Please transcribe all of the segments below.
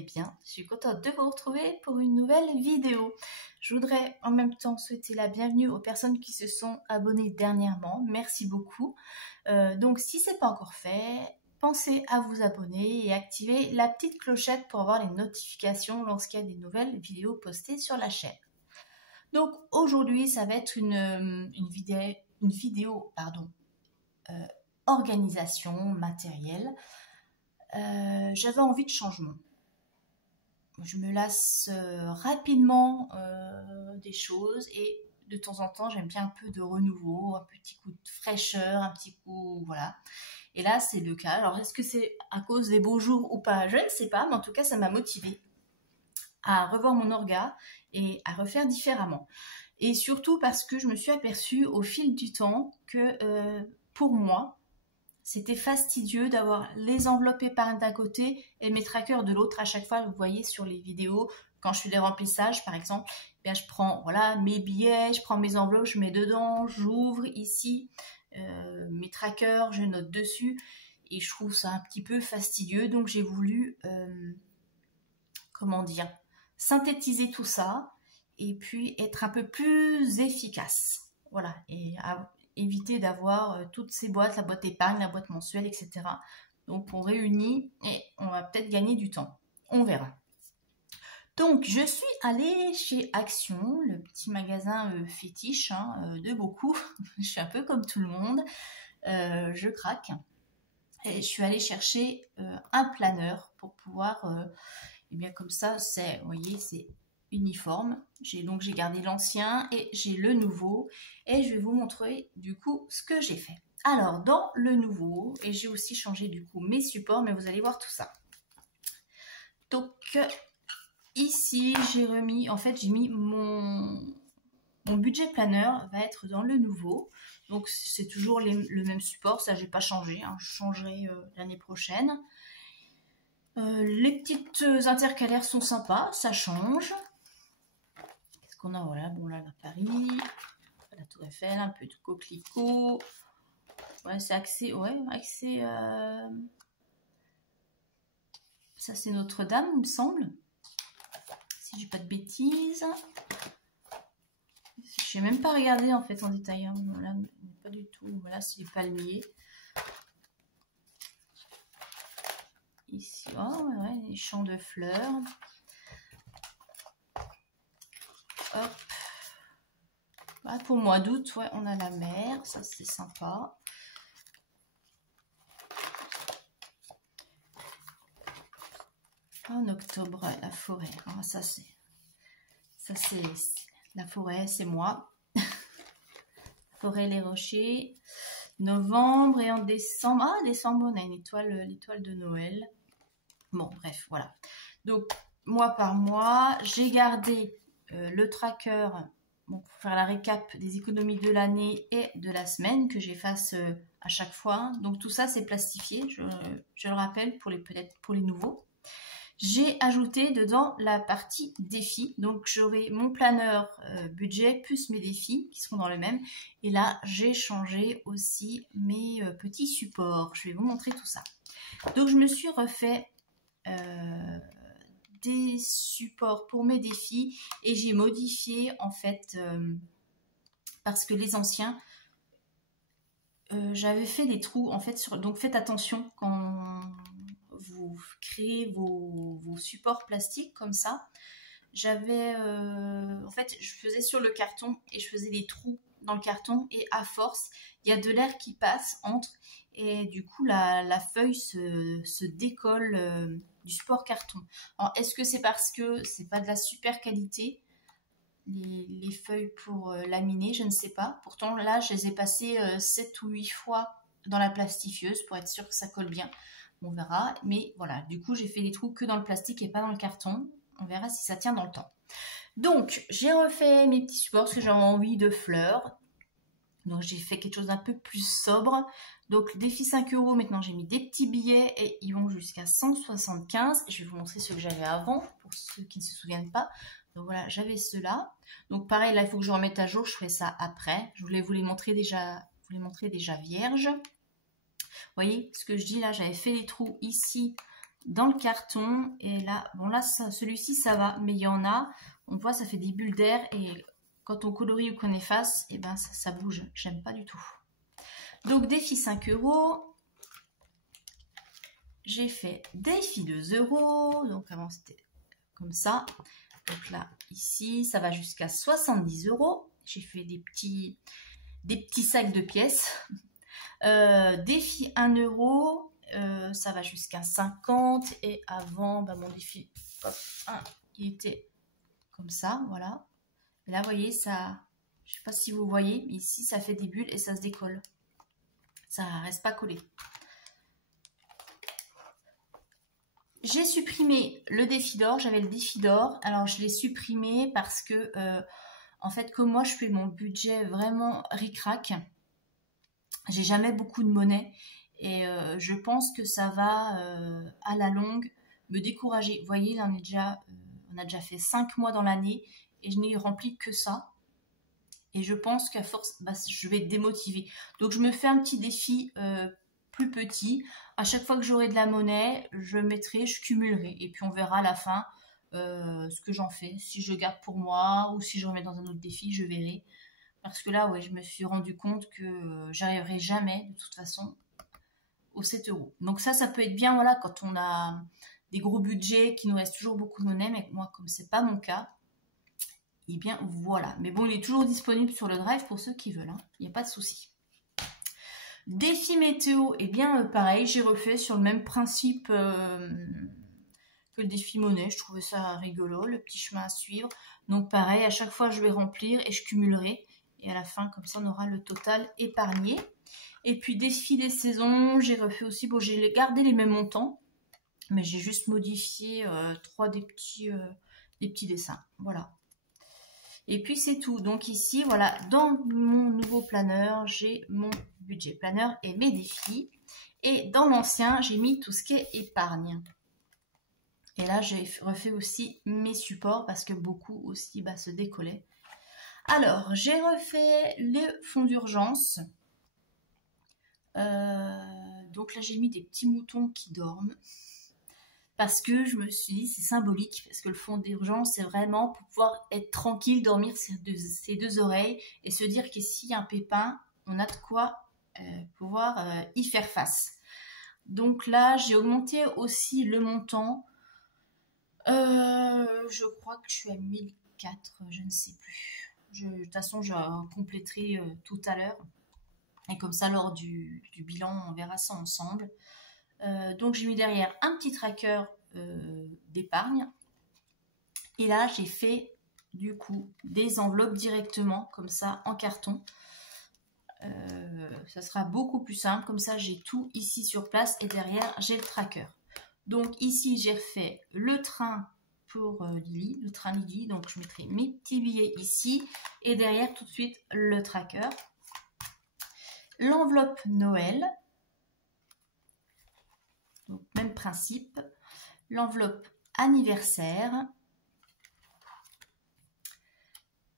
allez bien. Je suis contente de vous retrouver pour une nouvelle vidéo. Je voudrais en même temps souhaiter la bienvenue aux personnes qui se sont abonnées dernièrement. Merci beaucoup. Donc si ce n'est pas encore fait, pensez à vous abonner et activer la petite clochette pour avoir les notifications lorsqu'il y a des nouvelles vidéos postées sur la chaîne. Donc aujourd'hui, ça va être une vidéo, organisation matérielle. J'avais envie de changement. Je me lasse rapidement des choses et de temps en temps, j'aime bien un peu de renouveau, un petit coup de fraîcheur, un petit coup, voilà. Et là, c'est le cas. Alors, est-ce que c'est à cause des beaux jours ou pas? Je ne sais pas, mais en tout cas, ça m'a motivée à revoir mon orga et à refaire différemment. Et surtout parce que je me suis aperçue au fil du temps que pour moi, c'était fastidieux d'avoir les enveloppes épargne d'un côté et mes trackers de l'autre. À chaque fois, vous voyez sur les vidéos, quand je fais des remplissages, par exemple, eh bien, je prends voilà, mes billets, je prends mes enveloppes, je mets dedans, j'ouvre ici mes trackers, je note dessus. Et je trouve ça un petit peu fastidieux. Donc, j'ai voulu, comment dire, synthétiser tout ça et puis être un peu plus efficace. Voilà, et éviter d'avoir toutes ces boîtes, la boîte épargne, la boîte mensuelle, etc. Donc on réunit et on va peut-être gagner du temps. On verra. Donc je suis allée chez Action, le petit magasin fétiche de beaucoup. Je suis un peu comme tout le monde. Je craque. Et je suis allée chercher un planeur pour pouvoir... et bien comme ça, c'est, vous voyez, c'est uniforme. J'ai gardé l'ancien et j'ai le nouveau et je vais vous montrer du coup ce que j'ai fait. Alors dans le nouveau, et j'ai aussi changé du coup mes supports, mais vous allez voir tout ça. Donc ici j'ai remis, en fait j'ai mis mon budget planeur va être dans le nouveau. Donc c'est toujours le même support, ça j'ai pas changé, je changerai l'année prochaine. Les petites intercalaires sont sympas, ça change. Qu'est-ce qu'on a? Voilà, bon là, Paris, la Tour Eiffel, un peu de coquelicot. Ouais, c'est axé, ouais, axé. Ça, c'est Notre-Dame, il me semble. Si j'ai pas de bêtises. Je n'ai même pas regardé en fait en détail. Voilà, pas du tout. Voilà, c'est les palmiers. Ici, oh, ouais, les champs de fleurs. Hop. Ah, pour le mois d'août, ouais, on a la mer, ça c'est sympa. En octobre, la forêt. Ah, ça c'est la forêt, c'est moi. Forêt, les rochers. Novembre et en décembre. Ah, décembre, on a une étoile, l'étoile de Noël. Bon, bref, voilà. Donc, mois par mois, j'ai gardé le tracker. Bon, pour faire la récap des économies de l'année et de la semaine que j'efface à chaque fois. Donc tout ça c'est plastifié, je le rappelle peut-être pour les nouveaux. J'ai ajouté dedans la partie défis. Donc j'aurai mon planeur budget plus mes défis qui seront dans le même. Et là j'ai changé aussi mes petits supports. Je vais vous montrer tout ça. Donc je me suis refait des supports pour mes défis et j'ai modifié en fait parce que les anciens j'avais fait des trous en fait donc faites attention quand vous créez vos supports plastiques comme ça. J'avais en fait je faisais sur le carton et je faisais des trous dans le carton et à force il y a de l'air qui passe entre et du coup la feuille se décolle du support carton. Alors est-ce que c'est parce que c'est pas de la super qualité les feuilles pour laminer, je ne sais pas. Pourtant là je les ai passées 7 ou 8 fois dans la plastifieuse pour être sûr que ça colle bien. On verra, mais voilà, du coup j'ai fait les trous que dans le plastique et pas dans le carton. On verra si ça tient dans le temps. Donc j'ai refait mes petits supports parce que j'avais envie de fleurs. Donc j'ai fait quelque chose d'un peu plus sobre. Donc défi 5 €, maintenant j'ai mis des petits billets et ils vont jusqu'à 175. Je vais vous montrer ceux que j'avais avant pour ceux qui ne se souviennent pas. Donc voilà, j'avais ceux-là. Donc pareil, là il faut que je remette à jour, je ferai ça après. Je voulais vous les montrer déjà vierges. Vous voyez ce que je dis là, j'avais fait les trous ici dans le carton. Et là, bon là, celui-ci, ça va. Mais il y en a, on voit, ça fait des bulles d'air. Et quand on colorie ou qu'on efface, et ben ça bouge. J'aime pas du tout. Donc, défi 5 €. J'ai fait défi 2 €. Donc, avant, c'était comme ça. Donc là, ici, ça va jusqu'à 70 €. J'ai fait des petits sacs de pièces. Défi 1 €. Ça va jusqu'à 50. Et avant, bah, mon défi, hop, il était comme ça, voilà. Et là, vous voyez, ça, je sais pas si vous voyez, mais ici, ça fait des bulles et ça se décolle. Ça reste pas collé. J'ai supprimé le défi d'or, j'avais le défi d'or. Alors, je l'ai supprimé parce que, en fait, comme moi, je fais mon budget vraiment ric-rac. J'ai jamais beaucoup de monnaie. Et je pense que ça va, à la longue, me décourager. Vous voyez, là, on a déjà fait 5 mois dans l'année et je n'ai rempli que ça. Et je pense qu'à force, bah, je vais être démotivée. Donc, je me fais un petit défi plus petit. À chaque fois que j'aurai de la monnaie, je cumulerai. Et puis, on verra à la fin ce que j'en fais. Si je garde pour moi ou si je remets dans un autre défi, je verrai. Parce que là, ouais, je me suis rendu compte que j'arriverai jamais, de toute façon, aux 7 €. Donc ça peut être bien, voilà, quand on a des gros budgets, qu'il nous reste toujours beaucoup de monnaie, mais moi, comme c'est pas mon cas, et bien voilà. Mais bon, il est toujours disponible sur le Drive pour ceux qui veulent, hein. Il n'y a pas de souci. Défi météo, et bien pareil, j'ai refait sur le même principe que le défi monnaie. Je trouvais ça rigolo, le petit chemin à suivre. Donc pareil, à chaque fois, je vais remplir et je cumulerai. Et à la fin, comme ça, on aura le total épargné. Et puis, défi des saisons, j'ai refait aussi. Bon, j'ai gardé les mêmes montants, mais j'ai juste modifié 3 des petits dessins. Voilà. Et puis, c'est tout. Donc ici, voilà, dans mon nouveau planeur, j'ai mon budget planeur et mes défis. Et dans l'ancien, j'ai mis tout ce qui est épargne. Et là, j'ai refait aussi mes supports parce que beaucoup aussi se décollaient. Alors, j'ai refait les fonds d'urgence. Donc là, j'ai mis des petits moutons qui dorment. Parce que je me suis dit, c'est symbolique. Parce que le fond d'urgence, c'est vraiment pour pouvoir être tranquille, dormir ses deux oreilles et se dire que s'il y a un pépin, on a de quoi pouvoir y faire face. Donc là, j'ai augmenté aussi le montant. Je crois que je suis à 1004, je ne sais plus. De toute façon, je compléterai tout à l'heure. Et comme ça, lors du bilan, on verra ça ensemble. Donc, j'ai mis derrière un petit tracker d'épargne. Et là, j'ai fait, du coup, des enveloppes directement, comme ça, en carton. Ça sera beaucoup plus simple. Comme ça, j'ai tout ici sur place. Et derrière, j'ai le tracker. Donc, ici, j'ai refait le train pour Lily, le train Lily. Donc, je mettrai mes petits billets ici. Et derrière, tout de suite, le tracker. L'enveloppe Noël. Donc, même principe. L'enveloppe anniversaire.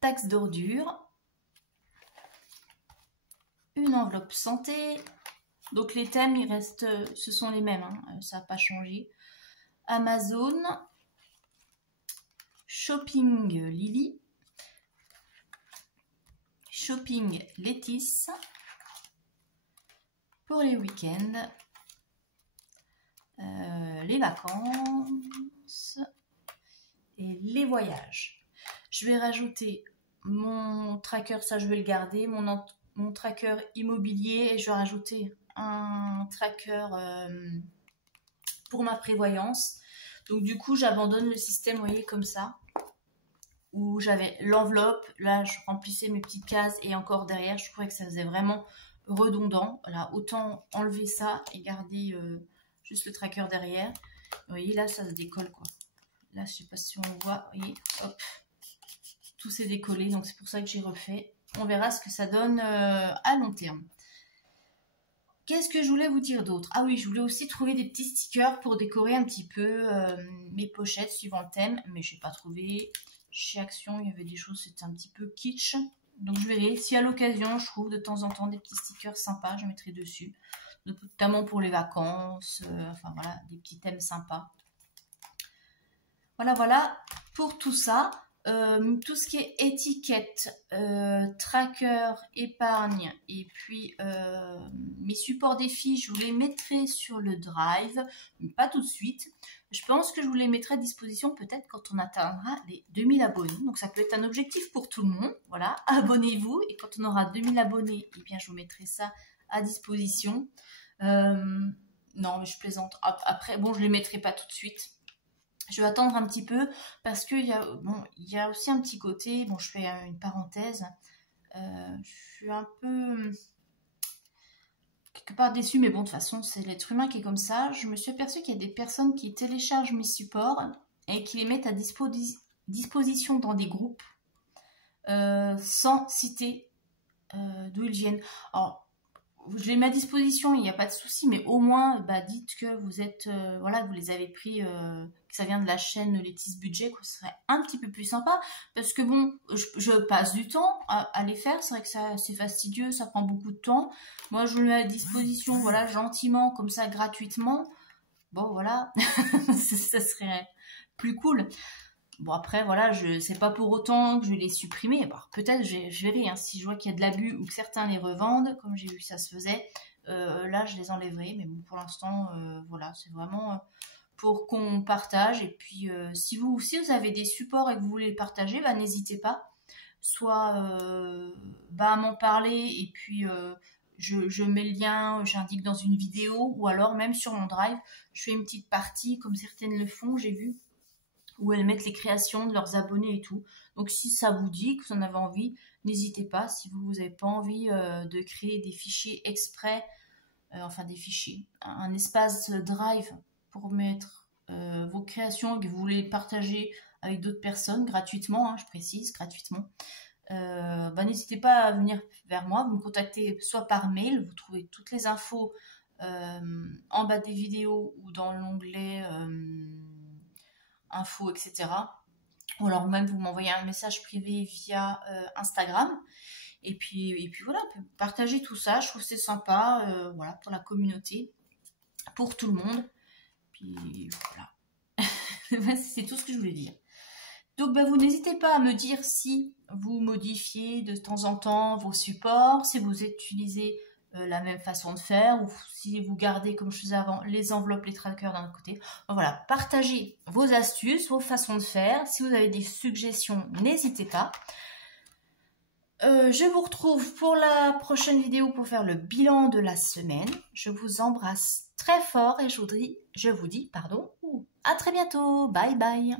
Taxe d'ordure. Une enveloppe santé. Donc, les thèmes, ils restent, ce sont les mêmes. Hein, ça n'a pas changé. Amazon. Shopping Lily. Shopping Létis. Pour les week-ends. Les vacances et les voyages. Je vais rajouter mon tracker, ça je vais le garder, mon tracker immobilier, et je vais rajouter un tracker pour ma prévoyance. Donc du coup j'abandonne le système, vous voyez, comme ça, où j'avais l'enveloppe, là je remplissais mes petites cases et encore derrière je trouvais que ça faisait vraiment redondant. Voilà, autant enlever ça et garder juste le tracker derrière. Vous voyez, là, ça se décolle, quoi. Là, je sais pas si on voit. Vous voyez, hop. Tout s'est décollé, donc c'est pour ça que j'ai refait. On verra ce que ça donne à long terme. Qu'est-ce que je voulais vous dire d'autre? Ah oui, je voulais aussi trouver des petits stickers pour décorer un petit peu mes pochettes suivant le thème, mais je n'ai pas trouvé. Chez Action, il y avait des choses, c'était un petit peu kitsch. Donc je verrai. Si à l'occasion, je trouve de temps en temps des petits stickers sympas, je mettrai dessus. notamment pour les vacances, enfin voilà, des petits thèmes sympas. Voilà pour tout ça. Tout ce qui est étiquette, tracker, épargne et puis mes supports défis, je vous les mettrai sur le Drive, mais pas tout de suite. Je pense que je vous les mettrai à disposition peut-être quand on atteindra les 2000 abonnés. Donc ça peut être un objectif pour tout le monde. Voilà, abonnez-vous et quand on aura 2000 abonnés, eh bien je vous mettrai ça à disposition. Non, mais je plaisante. Après, bon, je les mettrai pas tout de suite. Je vais attendre un petit peu parce qu'il y a aussi un petit côté, bon je fais une parenthèse, je suis un peu quelque part déçue, mais bon de toute façon c'est l'être humain qui est comme ça. Je me suis aperçue qu'il y a des personnes qui téléchargent mes supports et qui les mettent à disposition dans des groupes sans citer d'où ils viennent. Alors, je les mets à disposition, il n'y a pas de souci, mais au moins, dites que vous êtes, voilà, vous les avez pris, que ça vient de la chaîne Let's Budget, quoi, ce serait un petit peu plus sympa, parce que bon, je passe du temps à les faire, c'est vrai que c'est fastidieux, ça prend beaucoup de temps. Moi, je le mets à disposition, voilà, gentiment, comme ça, gratuitement. Bon, voilà, ça serait plus cool. Bon après voilà, c'est pas pour autant que je vais les supprimer. Bon, peut-être je verrai hein, si je vois qu'il y a de l'abus ou que certains les revendent, comme j'ai vu que ça se faisait, là je les enlèverai. Mais bon pour l'instant voilà, c'est vraiment pour qu'on partage. Et puis si vous avez des supports et que vous voulez les partager, n'hésitez pas. Soit à m'en parler et puis je mets le lien, j'indique dans une vidéo, ou alors même sur mon Drive, je fais une petite partie comme certaines le font, j'ai vu, où elles mettent les créations de leurs abonnés et tout. Donc si ça vous dit, que vous en avez envie, n'hésitez pas. Si vous n'avez pas envie de créer des fichiers exprès, enfin des fichiers, un espace Drive pour mettre vos créations et que vous voulez partager avec d'autres personnes gratuitement, hein, je précise, gratuitement, n'hésitez pas à venir vers moi, vous me contactez soit par mail, vous trouvez toutes les infos en bas des vidéos ou dans l'onglet infos, etc. Ou alors même vous m'envoyez un message privé via Instagram. Et puis voilà, partagez tout ça, je trouve que c'est sympa, voilà, pour la communauté, pour tout le monde. Puis voilà, c'est tout ce que je voulais dire. Donc vous n'hésitez pas à me dire si vous modifiez de temps en temps vos supports, si vous utilisez la même façon de faire, ou si vous gardez, comme je faisais avant, les enveloppes, les trackers d'un côté. Donc, voilà, partagez vos astuces, vos façons de faire. Si vous avez des suggestions, n'hésitez pas. Je vous retrouve pour la prochaine vidéo pour faire le bilan de la semaine. Je vous embrasse très fort et je vous dis, à très bientôt. Bye bye.